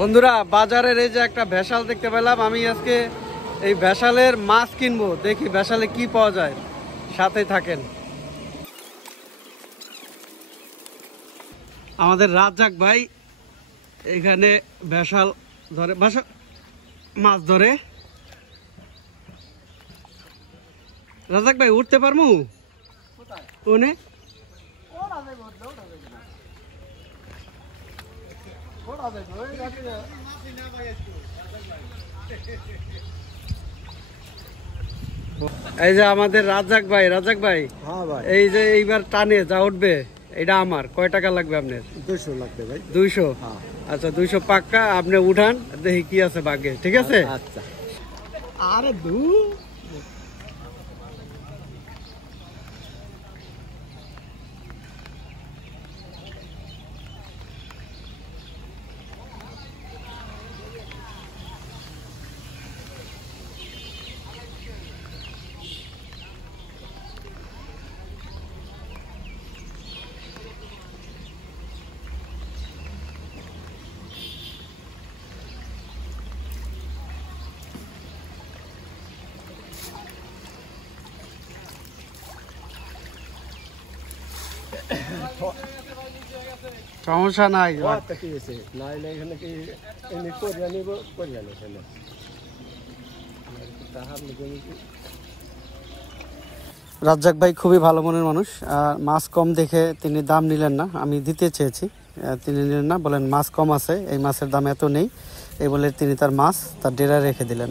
বন্ধুরা বাজারের এই যে একটা ভেসাল দেখতে পেলাম, আমি আজকে এই ভেসালের মাছ কিনবো, দেখি ভেসালে কি পাওয়া যায়, সাথে থাকেন। আমাদের রাজ্জাক ভাই এখানে ভেসাল ধরে, মাছ ধরে। রাজ্জাক ভাই উঠতে পারমু ওনে? এই যে আমাদের রাজ্জাক ভাই, হ্যাঁ ভাই, এই যে এইবার টানে যা উঠবে এটা আমার, কয় টাকা লাগবে আপনার? 200 লাগবে ভাই। 200? হ্যাঁ। আচ্ছা 200 পাক্কা, আপনি উঠান, দেখি কি আছে ভাগ্যে, ঠিক আছে? আচ্ছা। আরে সমস্যা নাই। কি হয়েছে? নাইলে এখানে কি এমনি করিয়া নিব, করিয়া নিব না। রাজ্জাক ভাই খুবই ভালো মনের মানুষ, মাছ কম দেখে তিনি দাম নিলেন না, আমি দিতে চেয়েছি, তিনি নিলেন না, বলেন মাছ কম আছে, এই মাছের দাম এত নেই, এই বলে তিনি তার মাছ তার ডেরা রেখে দিলেন।